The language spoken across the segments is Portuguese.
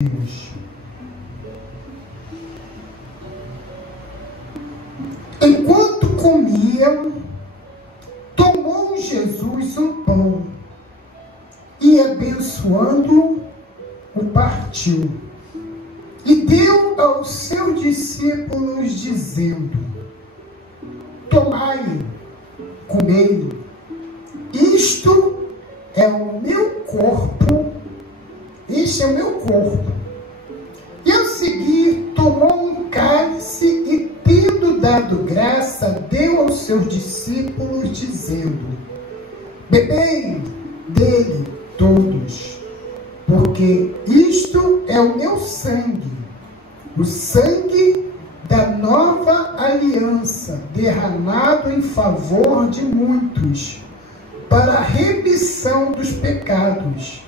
Deus. Enquanto comiam, tomou Jesus um pão e, abençoando, o partiu e deu aos seus discípulos, dizendo: tomai, comei, isto é o meu corpo, este é o meu corpo. E ao seguir, tomou um cálice e, tendo dado graça, deu aos seus discípulos, dizendo: bebei dele todos, porque isto é o meu sangue, o sangue da nova aliança, derramado em favor de muitos, para a remissão dos pecados.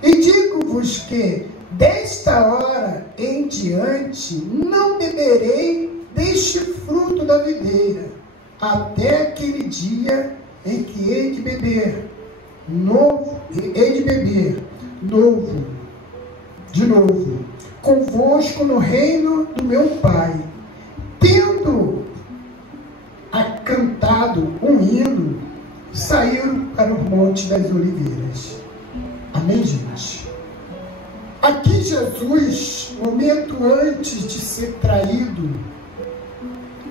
E digo-vos que, desta hora em diante, não beberei deste fruto da videira, até aquele dia em que hei de beber de novo, convosco no reino do meu Pai. Tendo cantado um hino, saíram para o Monte das Oliveiras. Amém, gente? Aqui Jesus, momento antes de ser traído,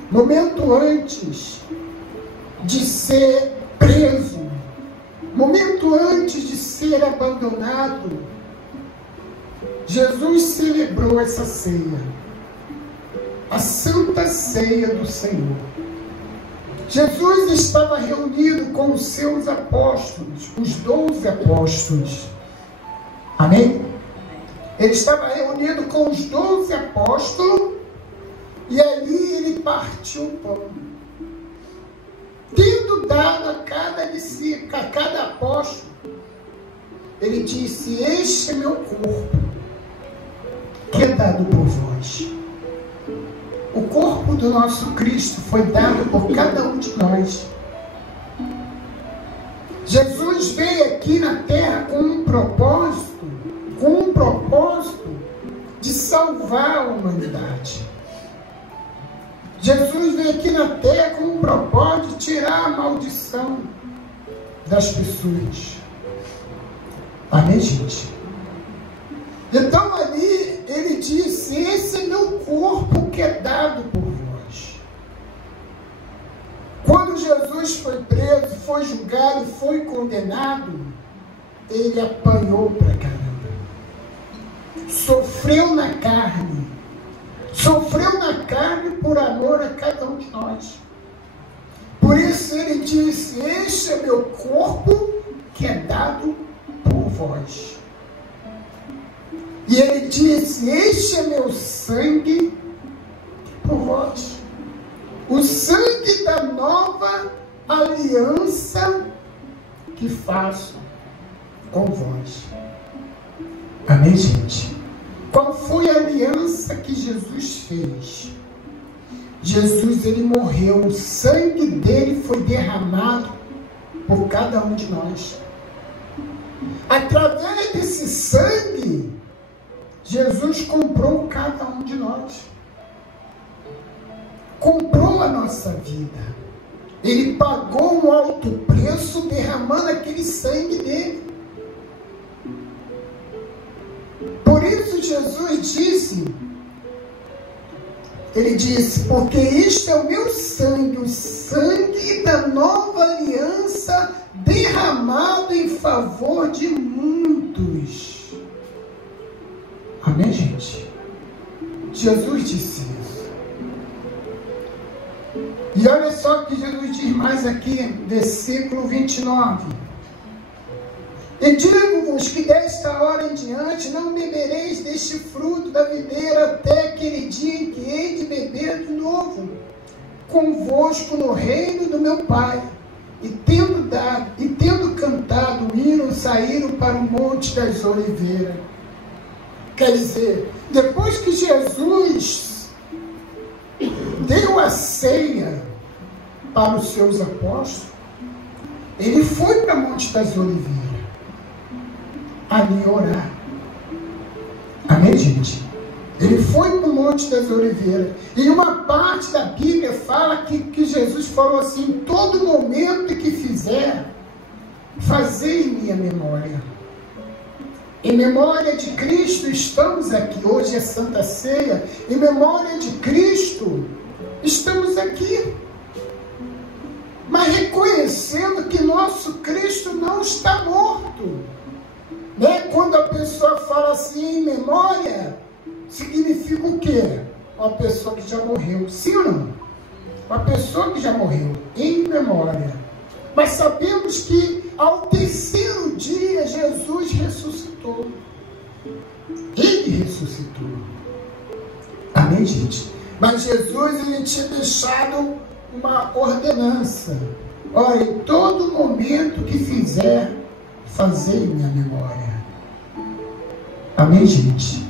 momento antes de ser preso, momento antes de ser abandonado, Jesus celebrou essa ceia, a Santa Ceia do Senhor. Jesus estava reunido com os seus apóstolos, os 12 apóstolos. Amém? Ele estava reunido com os 12 apóstolos e ali ele partiu o pão. Tendo dado a cada discípulo, a cada apóstolo, ele disse: este é meu corpo, que é dado por vós. O corpo do nosso Cristo foi dado por cada um de nós. Jesus veio aqui na terra com um propósito de salvar a humanidade. Jesus veio aqui na terra com um propósito de tirar a maldição das pessoas. Amém, gente? Então ali ele disse: esse é meu corpo que é dado por vós. Quando Jesus foi preso, foi julgado, foi condenado, ele apanhou pra caramba. Sofreu na carne por amor a cada um de nós. Por isso ele disse: este é meu corpo que é dado por vós. E ele disse: este é meu sangue por vós. O sangue da nova aliança que faço com vós. Amém, gente? Qual foi a aliança que Jesus fez? Jesus, ele morreu, o sangue dele foi derramado por cada um de nós. Através desse sangue, Jesus comprou cada um de nós. Comprou a nossa vida. Ele pagou um alto preço derramando aquele sangue dele. Por isso Jesus disse, ele disse: porque isto é o meu sangue, o sangue da nova aliança, derramado em favor de muitos. Amém, gente? Jesus disse isso. E olha só o que Jesus diz mais aqui, versículo 29. E digo-vos que desta hora em diante não bebereis deste fruto da videira até aquele dia em que hei de beber de novo convosco no reino do meu Pai. E tendo cantado o hino, saíram para o Monte das Oliveiras. Quer dizer, depois que Jesus deu a ceia para os seus apóstolos, ele foi para o Monte das Oliveiras ali orar. Amém, gente? gente? Ele foi para o Monte das Oliveiras. E uma parte da Bíblia fala que Jesus falou assim: todo momento que fizer, fazei em minha memória. Em memória de Cristo estamos aqui. Hoje é Santa Ceia. Em memória de Cristo estamos aqui. Mas reconhecendo que nosso Cristo não está morto. Né? Quando a pessoa fala assim, em memória, significa o quê? Uma pessoa que já morreu. Sim ou não? Uma pessoa que já morreu, em memória. Mas sabemos que ao terceiro dia Jesus ressuscitou. Ele ressuscitou. Amém, gente? Mas Jesus, ele tinha deixado uma ordenança. Olha, em todo momento que fizer, fazei minha memória. Amém, gente?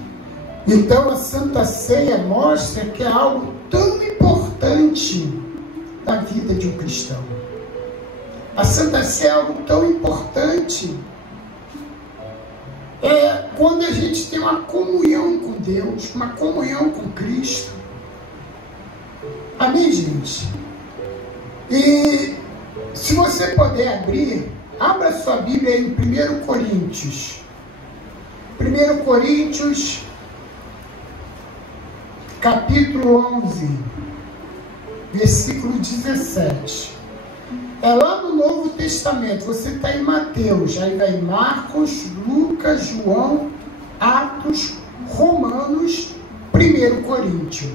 Então a Santa Ceia mostra que é algo tão importante na vida de um cristão. A Santa Ceia é algo tão importante. É quando a gente tem uma comunhão com Deus, uma comunhão com Cristo. Amém, gente? E se você puder abrir, abra sua Bíblia em 1 Coríntios. 1 Coríntios, capítulo 11, versículo 17. É lá no Novo Testamento. Você está em Mateus, aí vai Marcos, Lucas, João, Atos, Romanos, 1 Coríntios.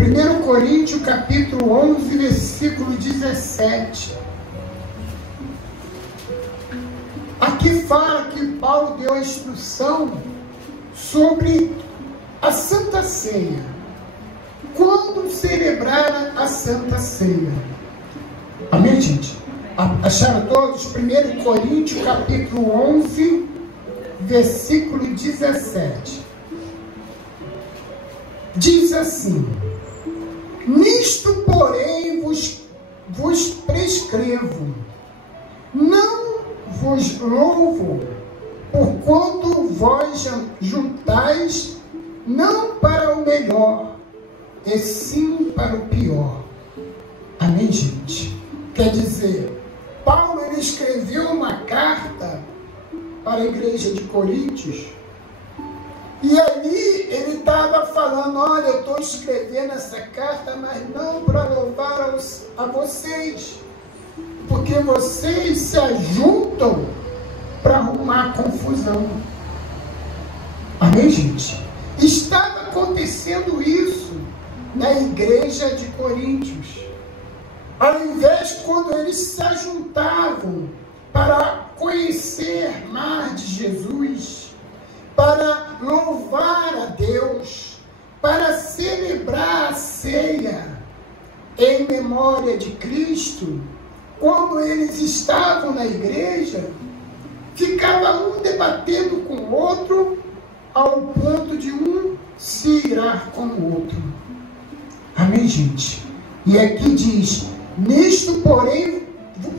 1 Coríntios, capítulo 11, versículo 17. Aqui fala que Paulo deu a instrução sobre a Santa Ceia. Quando celebrar a Santa Ceia? Amém, gente? Acharam todos? 1 Coríntios, capítulo 11, versículo 17. Diz assim: nisto, porém, vos prescrevo, não vos louvo, porquanto vós juntais não para o melhor, e sim para o pior. Amém, gente? Quer dizer, Paulo, ele escreveu uma carta para a igreja de Coríntios, e ali ele estava falando: olha, eu estou escrevendo essa carta, mas não para louvar a vocês, porque vocês se ajuntam para arrumar confusão. Amém, gente? Estava acontecendo isso na igreja de Coríntios. Ao invés, quando eles se ajuntavam para conhecer mais de Jesus, para louvar a Deus, para celebrar a ceia em memória de Cristo, quando eles estavam na igreja, ficava um debatendo com o outro, ao ponto de um se irar com o outro. Amém, gente? E aqui diz: nisto, porém,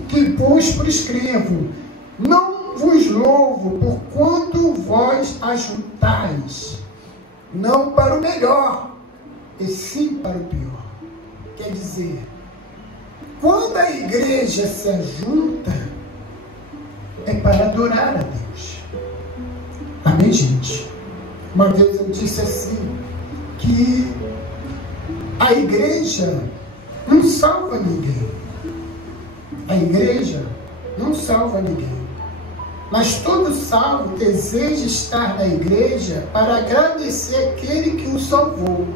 que vos prescrevo, não vos louvo, porquanto vós ajuntais, não para o melhor, e sim para o pior. Quer dizer, quando a igreja se ajunta, é para adorar a Deus. Amém, gente? Uma vez eu disse assim, que a igreja não salva ninguém. A igreja não salva ninguém. Mas todo salvo deseja estar na igreja para agradecer aquele que o salvou.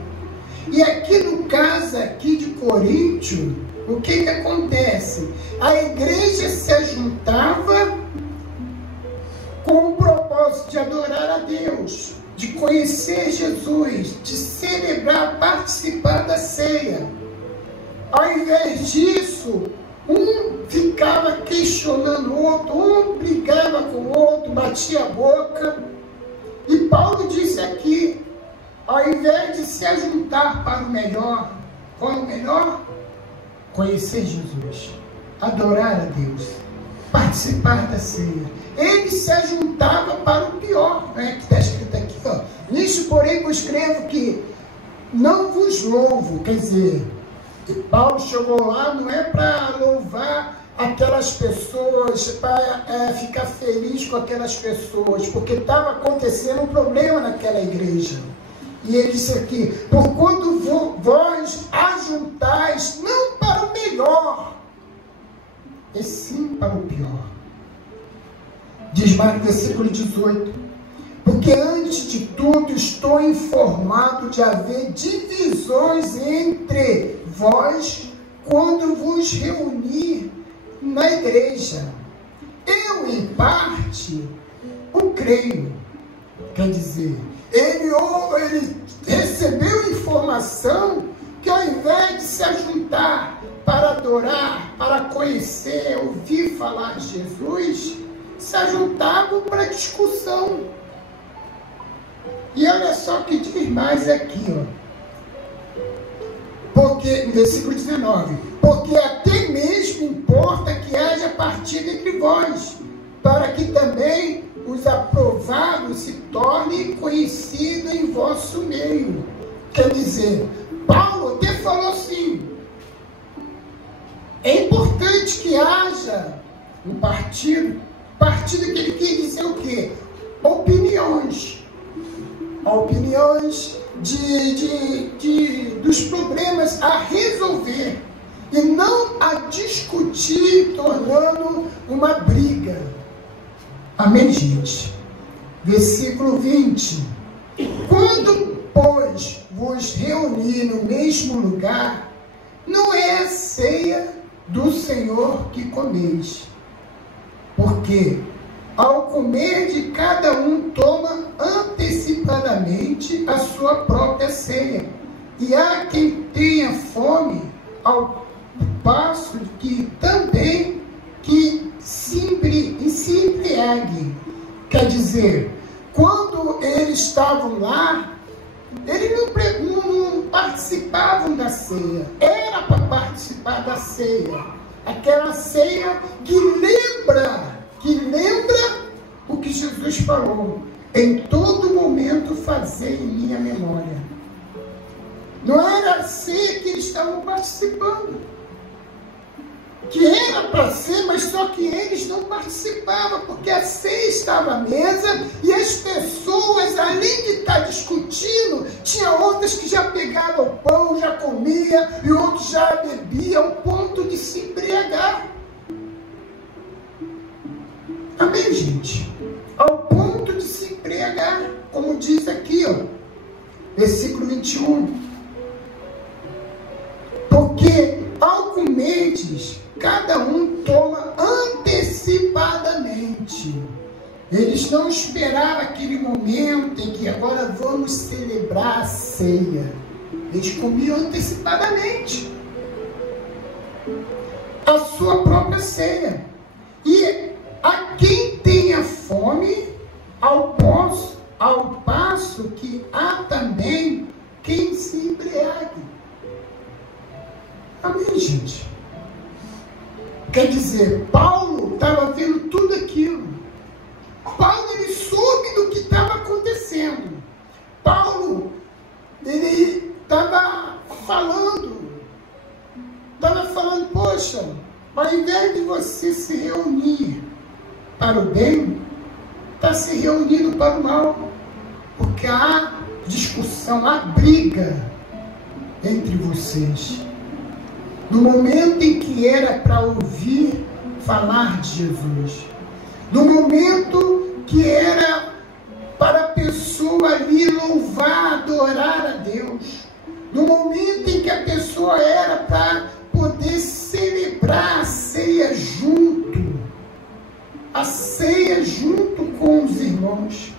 E aqui no caso aqui de Coríntios, o que acontece? A igreja se ajuntava com o propósito de adorar a Deus, de conhecer Jesus, de celebrar, participar da ceia. Ao invés disso, um ficava questionando o outro, um brigava com o outro, batia a boca. E Paulo disse aqui, ao invés de se ajuntar para o melhor, qual é o melhor? Conhecer Jesus, adorar a Deus, participar da ceia. Ele se ajuntava para o pior, né? Que está escrito aqui, ó, Nisto, porém, vos escrevo que não vos louvo. Quer dizer, Paulo chegou lá não é para louvar aquelas pessoas, para ficar feliz com aquelas pessoas, porque estava acontecendo um problema naquela igreja. E ele disse aqui, porquanto vós ajuntais não para o melhor, e sim para o pior. Diz mais no versículo 18, porque antes de tudo estou informado de haver divisões entre vós quando vos reunir na igreja. Eu, em parte, o creio. Quer dizer, ele recebeu informação que ao invés de se ajuntar para adorar, para conhecer, ouvir falar de Jesus, se ajuntavam para discussão. E olha só o que diz mais aqui, ó. Porque, no versículo 19, porque até mesmo importa que haja partida entre vós, para que também os aprovados se tornem conhecidos em vosso meio. Quer dizer, Paulo até falou assim, é importante que haja um partido que ele quer dizer o quê? Opiniões dos problemas a resolver e não a discutir, tornando uma briga. Amém, gente? Versículo 20. Quando, pois, vos reunir no mesmo lugar, não é a ceia do Senhor que comeis, porque ao comer de cada um toma antecipadamente a sua própria ceia, e há quem tenha fome ao passo que também que se embriague. Quer dizer, quando eles estavam lá, eles não participavam da ceia. Era para participar da ceia, aquela ceia que lembra o que Jesus falou: em todo momento fazei em minha memória. Não era a ceia que eles estavam participando, que era para ser, mas só que eles não participavam, porque a ceia estava à mesa e as pessoas, além de estar discutindo, tinha outras que já pegavam o pão, já comia, e outros já bebiam, ao ponto de se embriagar. Amém, gente? Ao ponto de se embriagar, como diz aqui, ó, versículo 21. Porque ao comerdes, cada um toma antecipadamente. Eles não esperaram aquele momento em que agora vamos celebrar a ceia. Eles comiam antecipadamente a sua própria ceia. E a quem tenha fome, ao passo que há também quem se embriague. Amém, gente? Quer dizer, Paulo estava vendo tudo aquilo. Paulo, ele soube do que estava acontecendo. Paulo, ele estava falando, poxa, ao invés de você se reunir para o bem, está se reunindo para o mal, porque há discussão, há briga entre vocês. No momento em que era para ouvir falar de Jesus, no momento que era para a pessoa ali louvar, adorar a Deus, no momento em que a pessoa era para poder celebrar a ceia junto com os irmãos,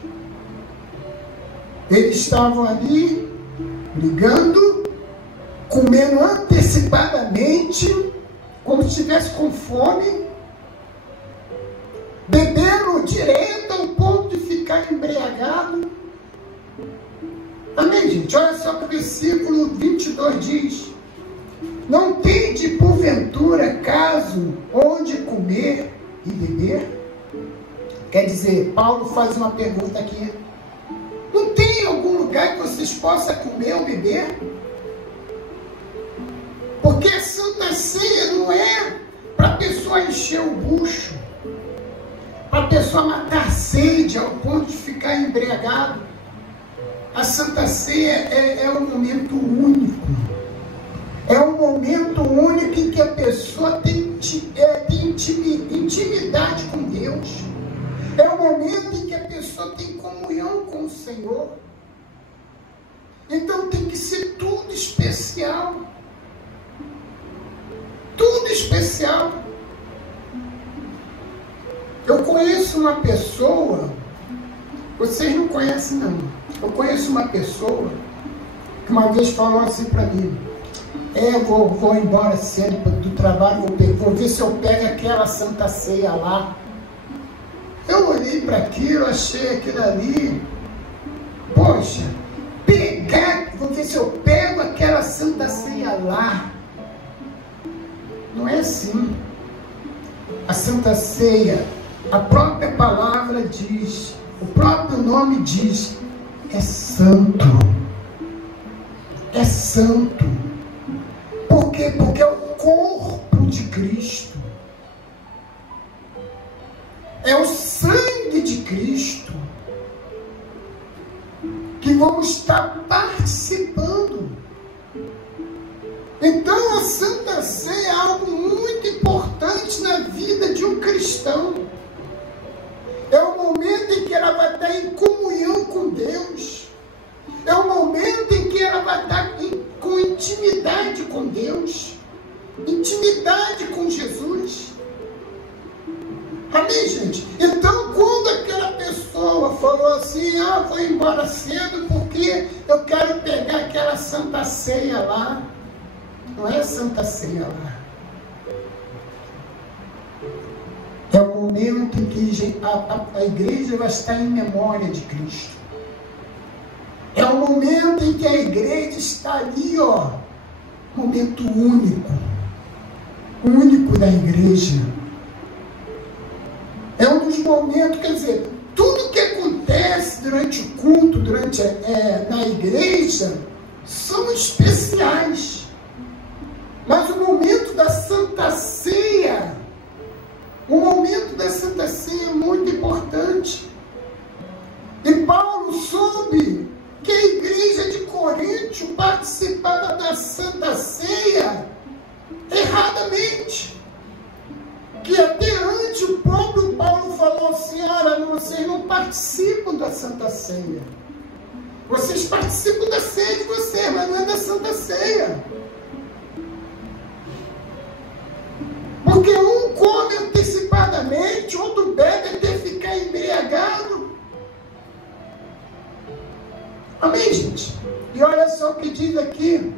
eles estavam ali brigando, comendo antecipadamente, como se estivesse com fome, bebendo direto ao ponto de ficar embriagado. Amém, gente? Olha só que o versículo 22 diz: não tende porventura caso onde comer e beber? Quer dizer, Paulo faz uma pergunta aqui: não tem algum possa comer ou beber. Porque a Santa Ceia não é para a pessoa encher o bucho, para a pessoa matar sede ao ponto de ficar embriagado. A Santa Ceia é um momento único. É um momento único em que a pessoa tem intimidade com Deus. É um momento em que a pessoa tem comunhão com o Senhor. Então tem que ser tudo especial. Tudo especial. Eu conheço uma pessoa, vocês não conhecem não. Eu conheço uma pessoa que uma vez falou assim para mim: vou embora cedo do trabalho, vou ver se eu pego aquela Santa Ceia lá. Eu olhei para aquilo, achei aquilo ali, poxa, vou ver se eu pego aquela Santa Ceia lá. Não é assim. A Santa Ceia, a própria palavra diz, o próprio nome diz, é santo. É santo. Por quê? Porque é o corpo de Cristo. É o sangue de Cristo que vamos estar participando. Então a Santa Ceia é algo muito importante na vida de um cristão. É o momento em que ela vai estar em comunhão com Deus. É o momento em que ela vai estar com intimidade com Deus. Intimidade com Jesus. Amém, gente? Então, quando aquela pessoa falou assim: vou embora cedo porque eu quero pegar aquela Santa Ceia lá. Não é Santa Ceia lá. É o momento em que a igreja vai estar em memória de Cristo. É o momento em que a igreja está ali, momento único. Único da igreja. É um dos momentos, quer dizer, tudo que acontece durante o culto, na igreja, são especiais. Mas o momento da Santa Ceia, é muito importante. E Paulo soube que a igreja de Coríntio participava da Santa Ceia erradamente. Que até antes o próprio Paulo falou assim: olha, vocês não participam da Santa Ceia. Vocês participam da ceia de vocês, mas não é da Santa Ceia. Porque um come antecipadamente, outro bebe até ficar embriagado. Amém, gente? E olha só o que diz aqui.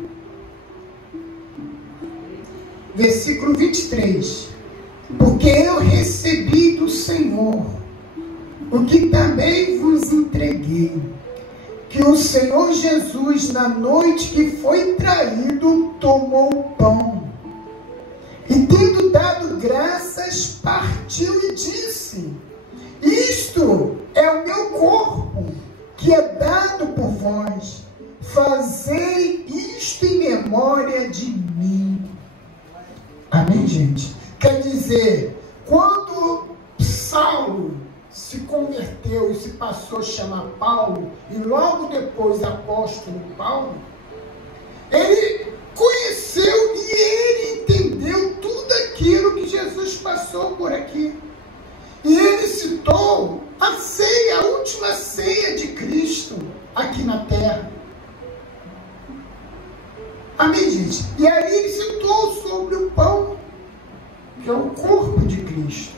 Versículo 23. Porque eu recebi do Senhor o que também vos entreguei, que o Senhor Jesus, na noite que foi traído, tomou o pão, e tendo dado graças, partiu e disse: isto é o meu corpo, que é dado por vós, fazei isto em memória de mim. Amém, gente? Quer dizer, quando Saulo se converteu e se passou a chamar Paulo, e logo depois apóstolo Paulo, ele conheceu e ele entendeu tudo aquilo que Jesus passou por aqui. E ele citou a ceia, a última ceia de Cristo aqui na terra. Amém, gente? E aí ele citou sobre o pão, que é o corpo de Cristo.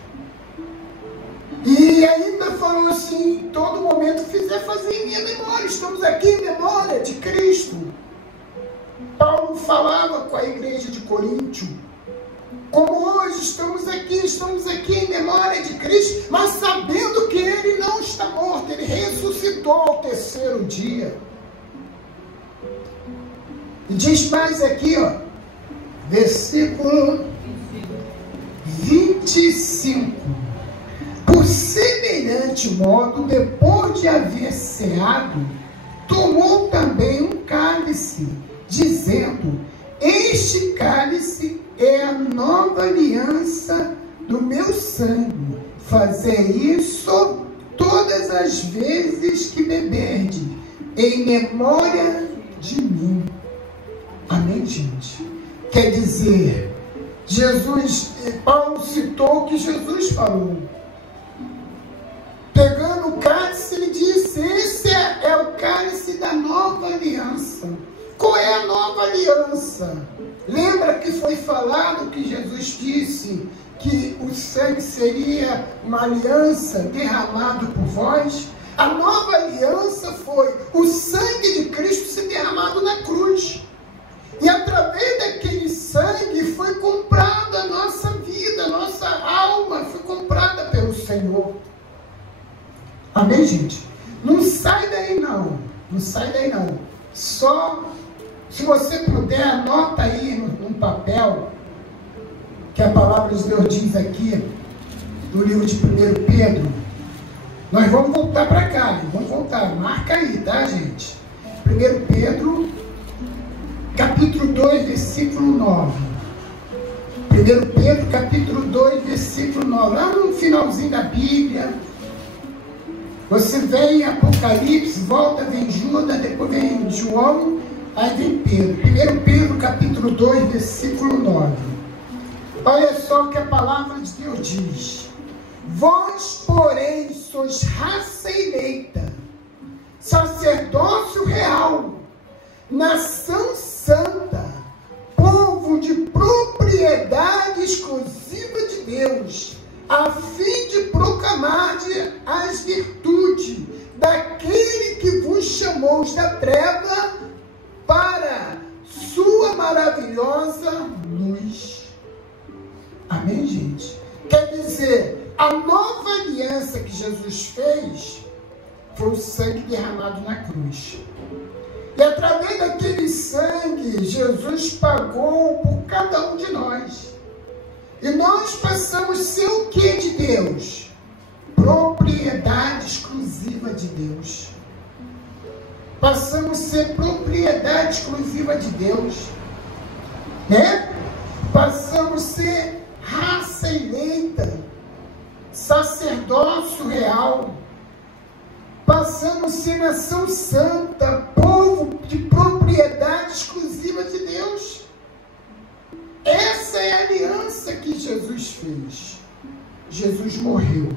E ainda falou assim: em todo momento fazer em minha memória. Estamos aqui em memória de Cristo. Paulo falava com a igreja de Coríntio: como hoje estamos aqui em memória de Cristo, mas sabendo que Ele não está morto, Ele ressuscitou ao terceiro dia. E diz mais aqui, versículo 25. Por semelhante modo, depois de haver ceado, tomou também também um cálice, dizendo: este cálice é a nova aliança do meu sangue. Fazei isso todas as vezes que beberdes, em memória de mim. Amém, gente? Quer dizer, Paulo citou o que Jesus falou. Pegando o cálice, ele disse: esse é o cálice da nova aliança. Qual é a nova aliança? Lembra que foi falado que Jesus disse que o sangue seria uma aliança derramado por vós? A nova aliança foi o sangue de Cristo ser derramado na cruz. E através daquele sangue foi comprada a nossa vida, a nossa alma foi comprada pelo Senhor. Amém, gente? Não sai daí não. Não sai daí não. Só, se você puder, anota aí num papel, que a palavra de Deus diz aqui, no livro de 1 Pedro. Nós vamos voltar para cá, vamos voltar. Marca aí, tá, gente? 1 Pedro, capítulo 2, versículo 9. 1 Pedro, capítulo 2, versículo 9. Lá no finalzinho da Bíblia. Você vem em Apocalipse, volta, vem Judas, depois vem João, aí vem Pedro. 1 Pedro, capítulo 2, versículo 9. Olha só o que a palavra de Deus diz. Vós, porém, sois raça eleita, sacerdócio real, nação santa, povo de propriedade exclusiva de Deus, a fim de proclamar as virtudes daquele que vos chamou da treva para sua maravilhosa luz. Amém, gente? Quer dizer, a nova aliança que Jesus fez foi o sangue derramado na cruz. E através daquele sangue, Jesus pagou por cada um de nós. E nós passamos a ser o que de Deus? Propriedade exclusiva de Deus. Passamos a ser propriedade exclusiva de Deus. Né? Passamos a ser raça eleita, sacerdócio real. Passamos a ser nação santa, povo de propriedade exclusiva de Deus. Essa é a aliança que Jesus fez. Jesus morreu.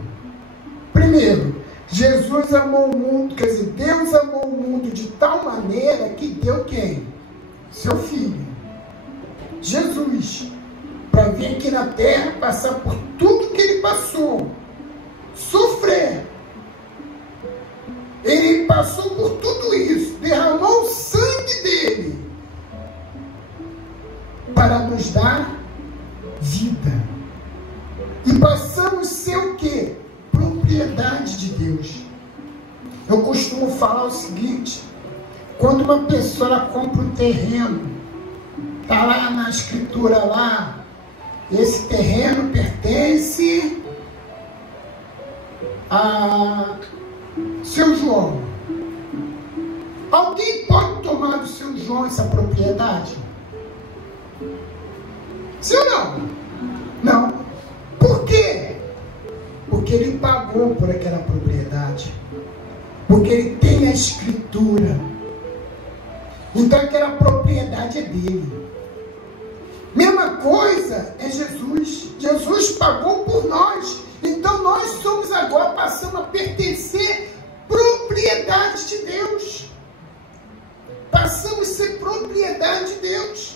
Primeiro, Jesus amou o mundo, quer dizer, Deus amou o mundo de tal maneira que deu quem? Seu Filho. Jesus. Para vir aqui na terra, passar por tudo que ele passou. Sofrer. Ele passou por tudo isso. Derramou o sangue dele. Para nos dar vida. E passamos a ser o quê? Propriedade de Deus. Eu costumo falar o seguinte: quando uma pessoa compra um terreno, está lá na escritura lá, esse terreno pertence a seu João. Alguém pode tomar do seu João essa propriedade? Sim ou não? Não. Por quê? Porque ele pagou por aquela propriedade. Porque ele tem a escritura. Então aquela propriedade é dele. Mesma coisa é Jesus. Jesus pagou por nós. Então nós somos agora, passamos a pertencer propriedade de Deus. Passamos a ser propriedade de Deus.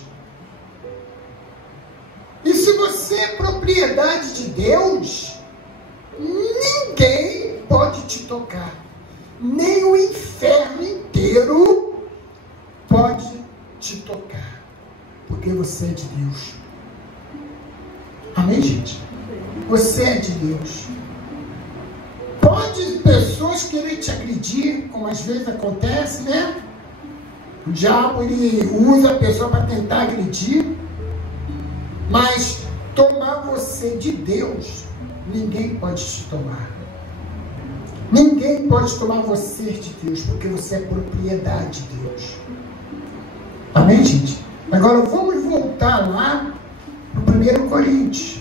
E se você é propriedade de Deus, ninguém pode te tocar. Nem o inferno inteiro pode te tocar. Porque você é de Deus. Amém, gente? Você é de Deus. Pode pessoas querer te agredir, como às vezes acontece, né? O diabo, ele usa a pessoa para tentar agredir. Mas tomar você de Deus, ninguém pode te tomar. Ninguém pode tomar você de Deus, porque você é propriedade de Deus. Amém, gente? Agora vamos voltar lá para o 1 Coríntios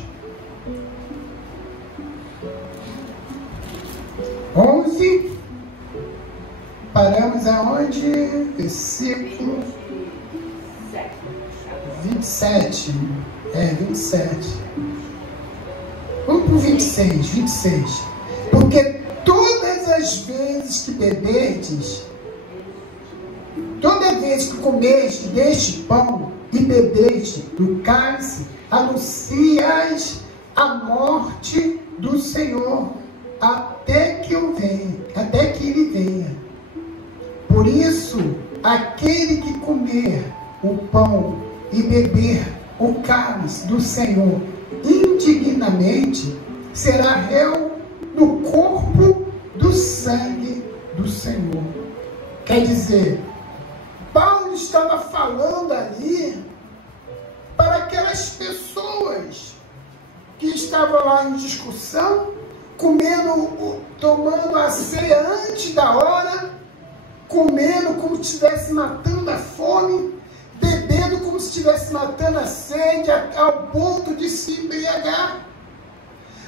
11. Paramos aonde? Versículo 27. 27. Vamos para o 26. Porque todas as vezes que beberdes, toda vez que comeste deste pão e bebeste do cálice, anunciais a morte do Senhor, até que ele venha. Por isso, aquele que comer o pão e beber o cálice do Senhor indignamente, será réu do corpo, do sangue do Senhor. Quer dizer, Paulo estava falando ali para aquelas pessoas que estavam lá em discussão, tomando a ceia antes da hora, comendo como se estivesse matando a fome, bebendo como se estivesse matando a sede, ao ponto de se embriagar.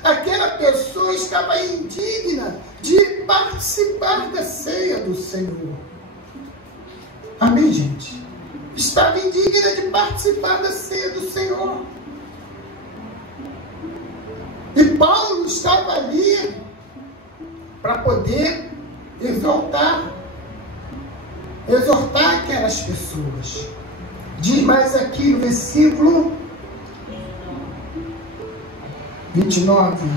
Aquela pessoa estava indigna de participar da ceia do Senhor. Amém, gente? Estava indigna de participar da ceia do Senhor. E Paulo estava ali para poder exortar aquelas pessoas. Diz mais aqui no versículo 29.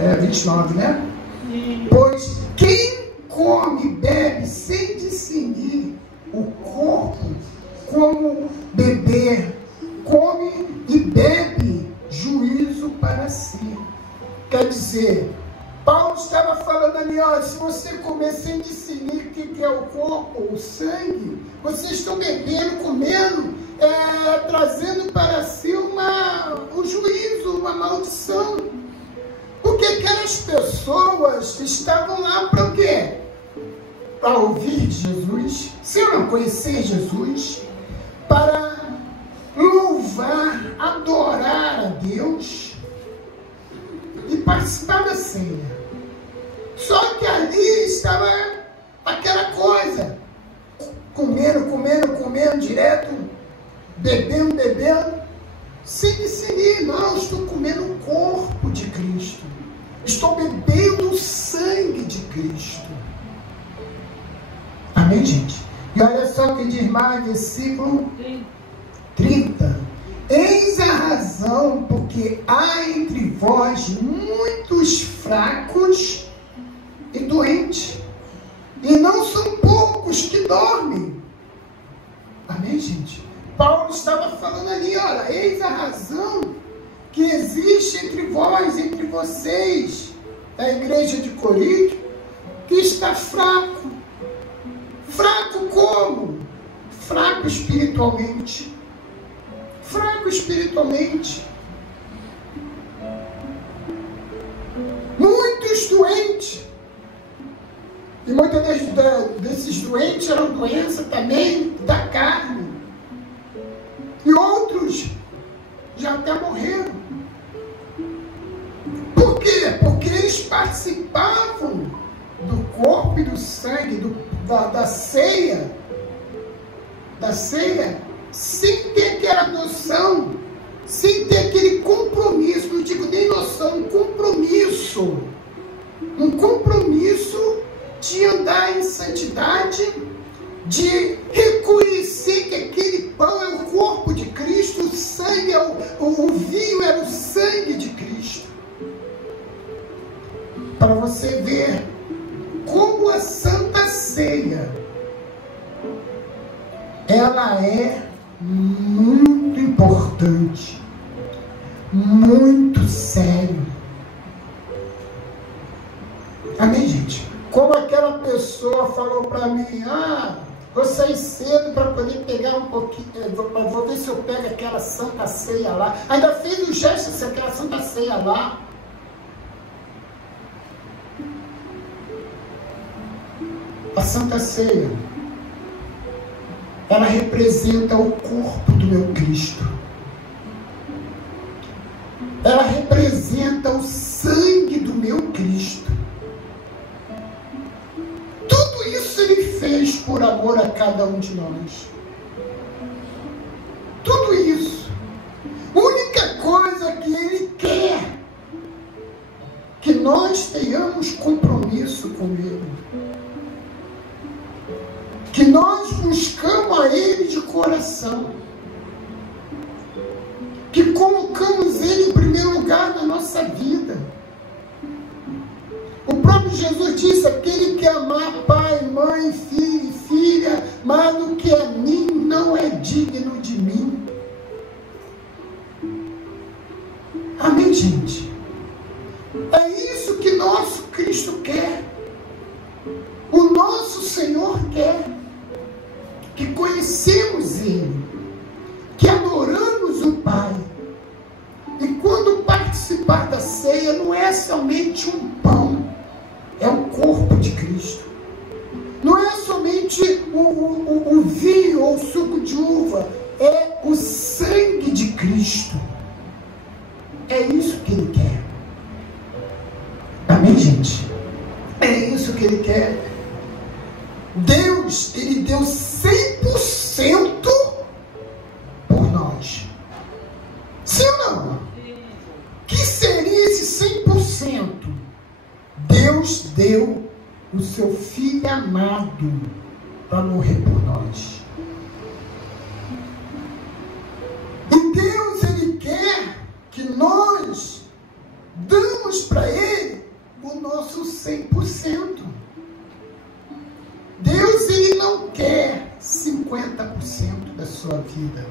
É 29, né? Pois quem come e bebe sem discernir o corpo, como beber, come e bebe juízo para si. Quer dizer, Paulo estava falando ali, ó, se você comer sem discernir o que é o corpo, o sangue, vocês estão bebendo, comendo, trazendo para si um juízo, uma maldição. Porque aquelas pessoas estavam lá para o quê? Para ouvir Jesus, se eu não conhecer Jesus, para louvar, adorar a Deus e participar da ceia. Só que ali estava aquela coisa, comendo direto, bebendo, sem discernir. Não, estou comendo o corpo de Cristo, estou bebendo o sangue de Cristo. Amém, gente? E olha só o que diz mais, versículo 30. Eis a razão porque há entre vós muitos fracos e doentes, e não são poucos que dormem. Amém, gente? Paulo estava falando ali, olha, eis a razão que existe entre vós, entre vocês, da igreja de Corinto, que está fraco. Fraco como? Fraco espiritualmente. Fraco espiritualmente. Muitos doentes. E muitos desses doentes eram doenças também da carne. E outros já até morreram. Por quê? Porque eles participavam do corpo e do sangue, da ceia, sem ter aquela noção, sem ter aquele compromisso, não digo nem noção, um compromisso de andar em santidade, de reconhecer que aquele pão é o corpo de Cristo, o sangue, o vinho é o sangue de Cristo. Para você ver como a Santa Ceia, ela é muito importante, muito sério. Amém, gente? Como aquela pessoa falou para mim, Vou sair cedo para poder pegar um pouquinho, vou ver se eu pego aquela Santa Ceia lá. Ainda fez o gesto se aquela Santa Ceia lá. A Santa Ceia, ela representa o corpo do meu Cristo. Ela representa o sangue do meu Cristo. Tudo isso Ele fez por amor a cada um de nós. Tudo isso. A única coisa que Ele quer, que nós tenhamos compromisso com Ele. Que nós buscamos a Ele de coração. Que colocamos Ele em primeiro lugar na nossa vida. O próprio Jesus disse: aquele que amar pai, mãe, filho e filha mais do que a mim, não é digno de mim. Amém, gente? É isso que nosso Cristo quer. O nosso Senhor quer. Que conhecemos Ele. Que adoramos o Pai. E quando participar da ceia, não é somente um pão, é o corpo de Cristo. Não é somente o vinho ou o suco de uva, é o sangue de Cristo. É isso que Ele quer. Amém, gente? É isso que Ele quer. Deus, Ele deu 100% por nós. Sim ou não? Que seria esse 100%? Deus deu o seu Filho amado para morrer por nós. E Deus, Ele quer que nós damos para Ele o nosso 100%. Deus, Ele não quer 50% da sua vida.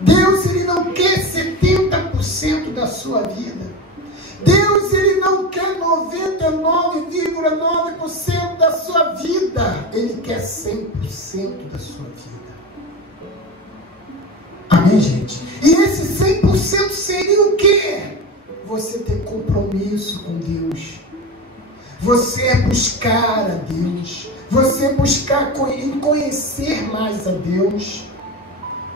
Deus, Ele não quer 70% da sua vida. Deus, Ele não quer 99,9% da sua vida. Ele quer 100% da sua vida. Amém, gente? E esse 100% seria o quê? Você ter compromisso com Deus. Você buscar a Deus. Você buscar conhecer mais a Deus.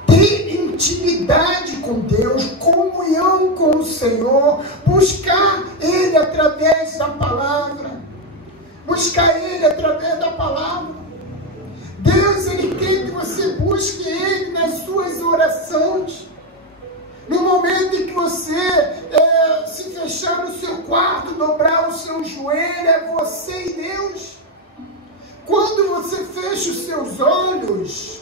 Ter intimidade com Deus, comunhão com o Senhor, buscar Ele através da palavra, buscar Ele através da palavra. Deus, Ele quer que você busque Ele nas suas orações. No momento em que você se fechar no seu quarto, dobrar o seu joelho, é você e Deus. Quando você fecha os seus olhos,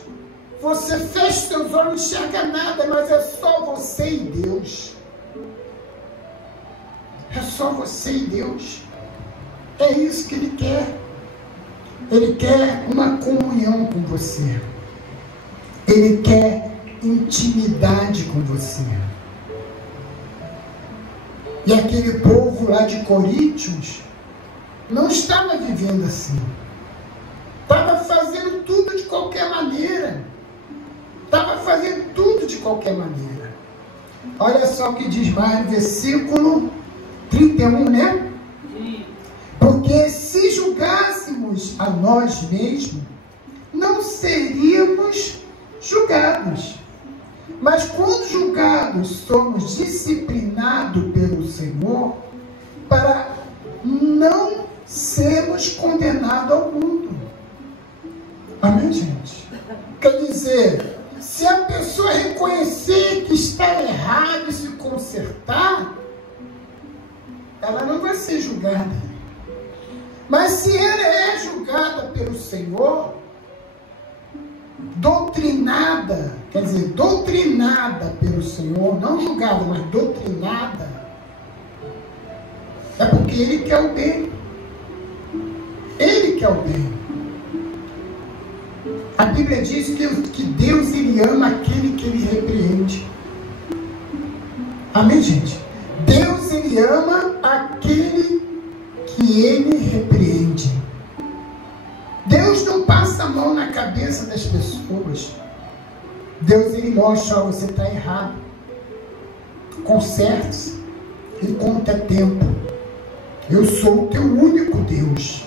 você fecha seus olhos, não enxerga nada, mas é só você e Deus. É só você e Deus. É isso que Ele quer. Ele quer uma comunhão com você. Ele quer intimidade com você. E aquele povo lá de Coríntios não estava vivendo assim. Estava fazendo tudo de qualquer maneira. Estava fazendo tudo de qualquer maneira. Olha só o que diz mais no versículo 31, né? Porque se julgássemos a nós mesmos, não seríamos julgados. Mas quando julgados, somos disciplinados pelo Senhor para não sermos condenados ao mundo. Amém, gente? Quer dizer, se a pessoa reconhecer que está errado e se consertar, ela não vai ser julgada. Mas se ela é julgada pelo Senhor, doutrinada, quer dizer, doutrinada pelo Senhor, não julgada, mas doutrinada, é porque Ele quer o bem. Ele quer o bem. A Bíblia diz que Deus, Ele ama aquele que Ele repreende. Amém, gente? Deus, Ele ama aquele que Ele repreende. Deus não passa a mão na cabeça das pessoas. Deus, ele mostra: você está errado, conserte-se, enquanto é tempo. Eu sou o teu único Deus.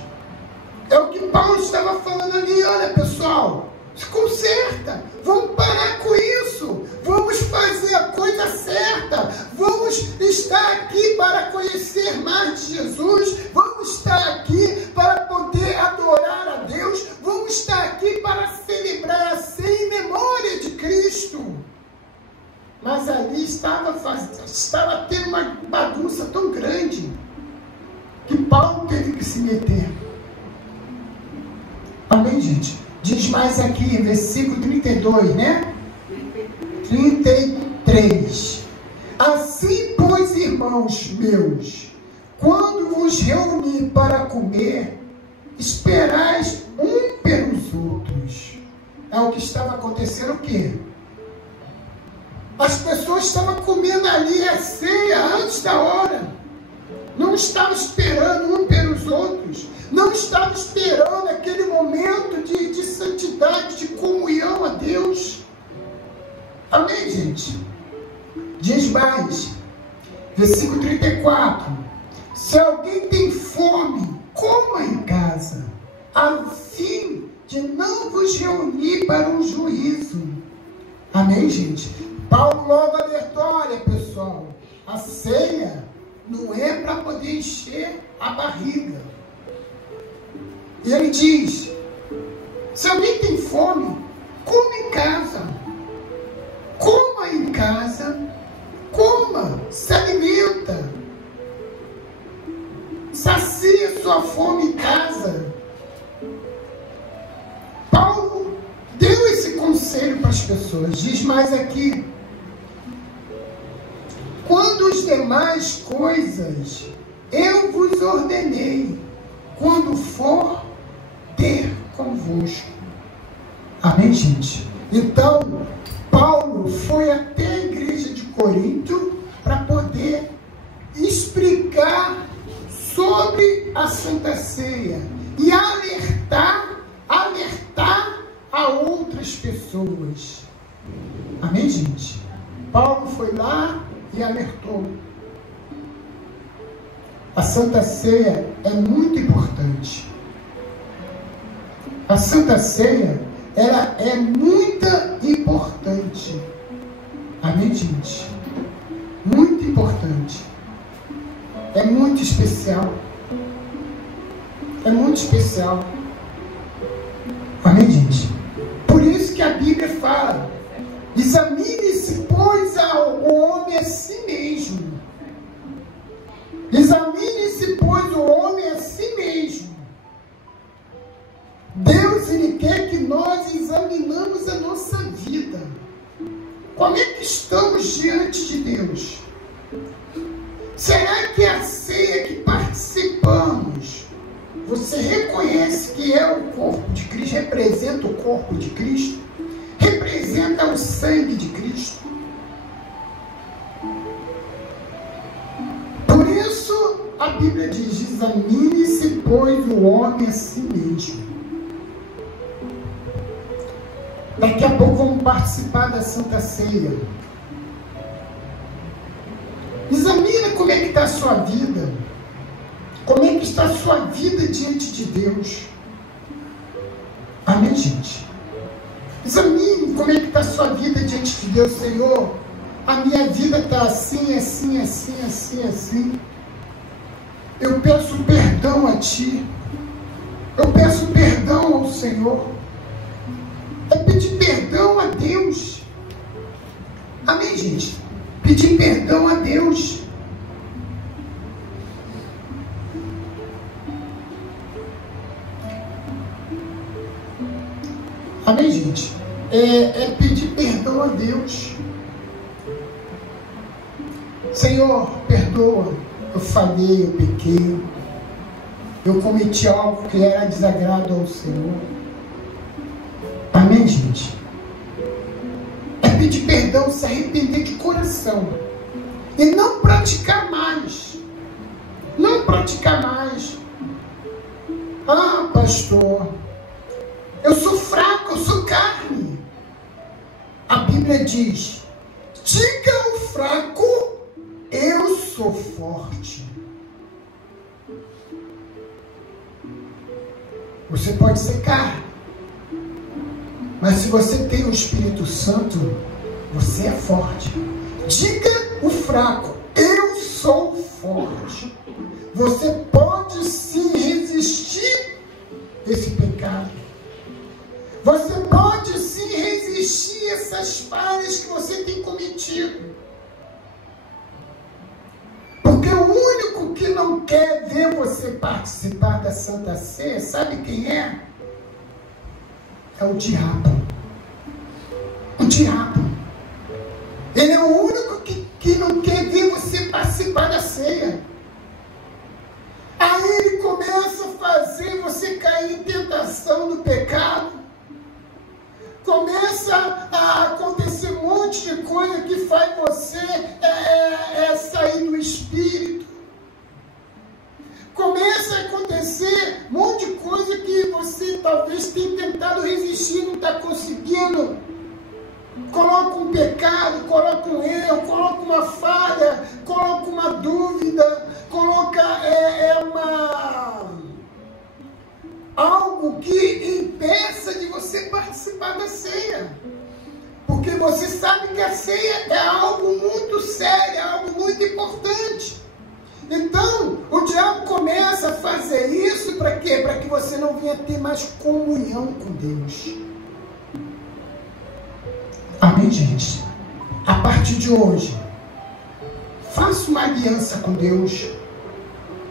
É o que Paulo estava falando ali. Olha, pessoal, se conserta, vamos parar com isso, vamos fazer a coisa certa, vamos estar aqui para conhecer mais de Jesus, vamos estar aqui para poder adorar a Deus, vamos estar aqui para celebrar a ceia em memória de Cristo. Mas ali estava tendo uma bagunça tão grande que Paulo teve que se meter. Amém, gente? Diz mais aqui, versículo 32, né? 33. Assim, pois, irmãos meus, quando vos reunir para comer, esperais um pelos outros. É o que estava acontecendo o quê? As pessoas estavam comendo ali a ceia antes da hora. Não estavam esperando um pelos outros. Não estavam esperando aquele momento de santidade, de comunhão a Deus. Amém, gente? Diz mais, versículo 34. Se alguém tem fome, coma em casa, a fim de não vos reunir para um juízo. Amém, gente? Paulo logo alertou: olha, pessoal, a ceia não é para poder encher a barriga. E ele diz: se alguém tem fome, coma em casa. Coma em casa. Coma, se alimenta. Sacia sua fome em casa. Paulo deu esse conselho para as pessoas. Diz mais aqui: quando as demais coisas eu vos ordenei, quando for ter convosco. Amém, gente? Então, Paulo foi até a igreja de Corinto para poder explicar sobre a Santa Ceia e alertar a outras pessoas. Amém, gente? Paulo foi lá e alertou. A Santa Ceia é muito importante. A Santa Ceia, ela é muito importante. Amém, gente? Muito importante. É muito especial. É muito especial. Amém, gente? Por isso que a Bíblia fala: examine-se, pois, o homem a si mesmo. Examine-se, pois, o homem a si mesmo. Deus, ele quer que nós examinamos a nossa vida. Como é que estamos diante de Deus? Será que a ceia que participamos, você reconhece que é o corpo de Cristo, representa o corpo de Cristo? Representa o sangue de Cristo? Por isso, a Bíblia diz: examine-se, pois, o homem a si mesmo. Daqui a pouco vamos participar da Santa Ceia. Examina como é que está a sua vida. Como é que está a sua vida diante de Deus. Amém, gente? Examine como é que está a sua vida diante de Deus. Senhor, a minha vida está assim, assim, assim, assim, assim. Eu peço perdão a Ti. Eu peço perdão ao Senhor. É pedir perdão a Deus. Amém, gente? Pedir perdão a Deus. Amém, gente? É pedir perdão a Deus. Senhor, perdoa. Eu falhei, eu pequei. Eu cometi algo que era desagrado ao Senhor. Amém, gente? É pedir perdão, se arrepender de coração. E não praticar mais. Não praticar mais. Ah, pastor, Eu sou fraco, eu sou carne. A Bíblia diz: diga ao fraco, eu sou forte. Você pode ser carne, mas se você tem o Espírito Santo, você é forte. Diga o fraco, eu sou forte. Você pode sim resistir esse pecado. Você pode sim resistir essas falhas que você tem cometido. Porque o único que não quer ver você participar da Santa Ceia, sabe quem é? É o diabo. O diabo. Ele é o único que não quer ver você participar da ceia. Aí ele começa a fazer você cair em tentação do pecado. Começa a acontecer um monte de coisa que faz você sair do espírito. Começa a acontecer um monte de coisa que você talvez tenha tentado resistir, não está conseguindo. Coloca um pecado, coloca um erro, coloca uma falha, coloca uma dúvida, coloca algo que impeça de você participar da ceia. Porque você sabe que a ceia é algo muito sério, é algo muito importante. Então, o diabo começa a fazer isso para quê? Para que você não venha ter mais comunhão com Deus. Amém, gente? A partir de hoje, faça uma aliança com Deus.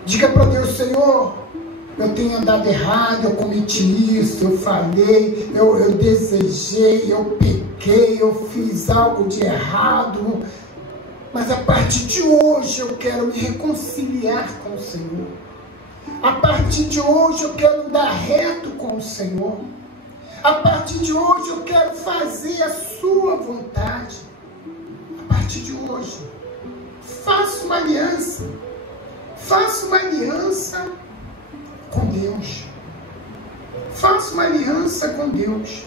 Diga para Deus: Senhor, eu tenho andado errado, eu cometi isso, eu falei, eu desejei, eu pequei, eu fiz algo de errado. Mas a partir de hoje eu quero me reconciliar com o Senhor. A partir de hoje eu quero andar reto com o Senhor. A partir de hoje eu quero fazer a sua vontade. A partir de hoje, faça uma aliança. Faça uma aliança com Deus. Faça uma aliança com Deus.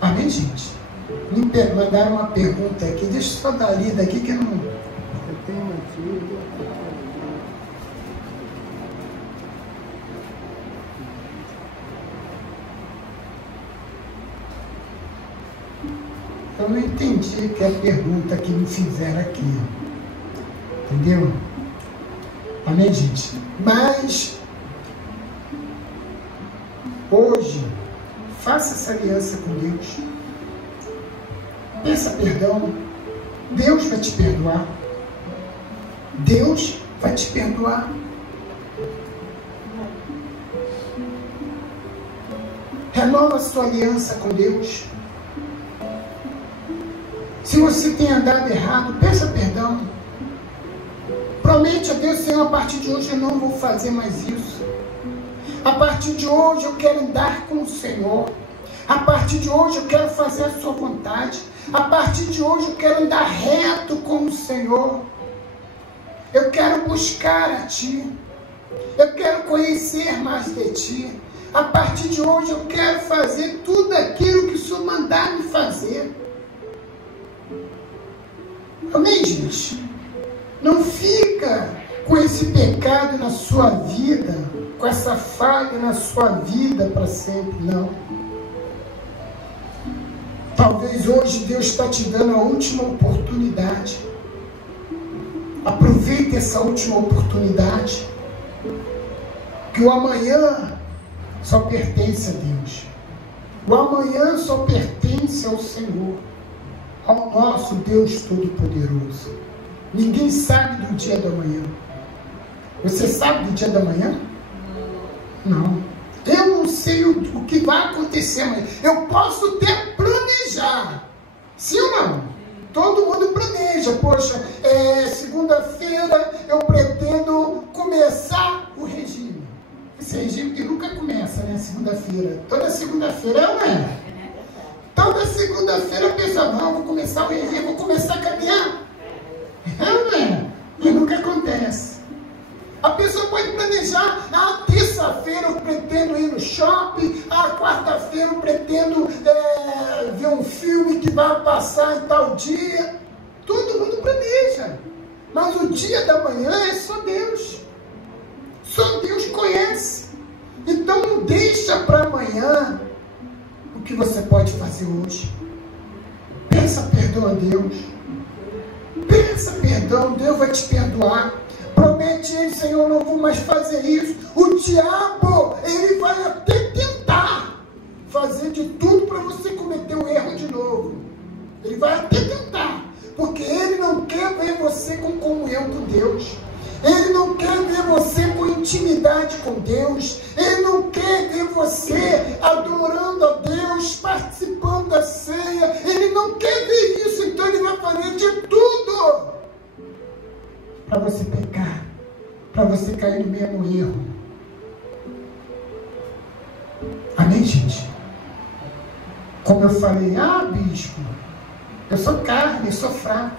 Amém, gente? Me mandaram uma pergunta aqui. Deixa eu só dar a lida aqui que eu não... Eu tenho aqui... Eu não entendi que é a pergunta que me fizeram aqui. Entendeu? Amém, gente? Mas, hoje, faça essa aliança com Deus. Peça perdão. Deus vai te perdoar. Deus vai te perdoar. Renova a sua aliança com Deus. Se você tem andado errado, peça perdão. Promete a Deus: Senhor, a partir de hoje eu não vou fazer mais isso. A partir de hoje eu quero andar com o Senhor. A partir de hoje eu quero fazer a sua vontade. A partir de hoje eu quero andar reto com o Senhor. Eu quero buscar a Ti. Eu quero conhecer mais de Ti. A partir de hoje eu quero fazer tudo aquilo que o Senhor mandar me fazer. Amém, gente? Não fica com esse pecado na sua vida, com essa falha na sua vida para sempre, não. Talvez hoje Deus está te dando a última oportunidade. Aproveite essa última oportunidade. Que o amanhã só pertence a Deus. O amanhã só pertence ao Senhor, ao nosso Deus Todo-Poderoso. Ninguém sabe do dia da manhã. Você sabe do dia da manhã? Não. Eu não sei o que vai acontecer amanhã. Eu posso até planejar. Sim ou não? Todo mundo planeja. Poxa, segunda-feira eu pretendo começar o regime. Esse regime que nunca começa, né? Segunda-feira. Toda segunda-feira não é? Toda segunda-feira a pessoa: não, vou começar o regime, vou começar a caminhar. Não é? E nunca acontece. A pessoa pode planejar planejar, terça-feira eu pretendo ir no shopping, quarta-feira eu pretendo ver um filme que vai passar em tal dia. Todo mundo planeja, mas o dia da manhã é só Deus. Só Deus conhece. Então não deixa para amanhã o que você pode fazer hoje. Peça perdão a Deus. Peça perdão, Deus vai te perdoar. Promete ele, Senhor, não vou mais fazer isso. O diabo, ele vai até tentar fazer de tudo para você cometer o erro de novo. Ele vai até tentar, porque ele não quer ver você com comunhão com Deus. Ele não quer ver você com intimidade com Deus. Ele não quer ver você adorando a Deus, participando da ceia. Ele não quer ver isso, então ele vai fazer de tudo para você pecar, para você cair no mesmo erro. Amém, gente? Como eu falei, bispo, eu sou carne, eu sou fraco.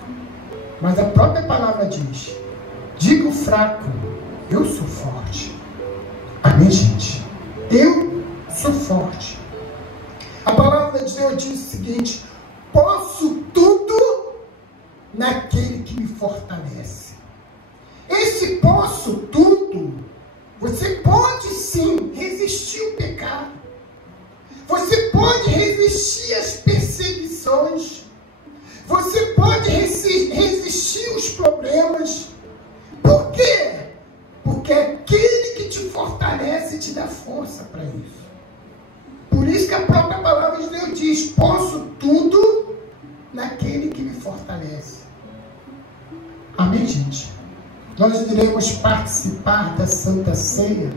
Mas a própria palavra diz: digo fraco, eu sou forte. Amém, gente? Eu sou forte. A palavra de Deus diz o seguinte: posso tudo naquele que me fortalece. Esse posso tudo, você pode sim resistir ao pecado. Você pode resistir às perseguições. Você pode resistir aos problemas. Por quê? Porque aquele que te fortalece te dá força para isso. Por isso que a própria palavra de Deus diz: posso tudo naquele que me fortalece. Amém, gente? Nós iremos participar da Santa Ceia.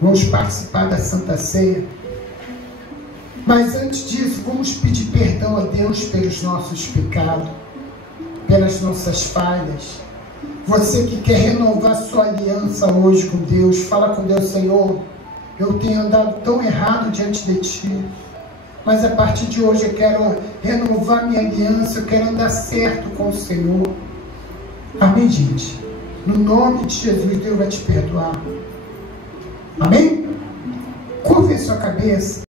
Vamos participar da Santa Ceia. Mas antes disso, vamos pedir perdão a Deus pelos nossos pecados, pelas nossas falhas. Você que quer renovar sua aliança hoje com Deus, fala com Deus: Senhor, eu tenho andado tão errado diante de Ti, mas a partir de hoje eu quero renovar minha aliança, eu quero andar certo com o Senhor. Amém, gente? No nome de Jesus, Deus vai te perdoar. Amém? Curve a sua cabeça.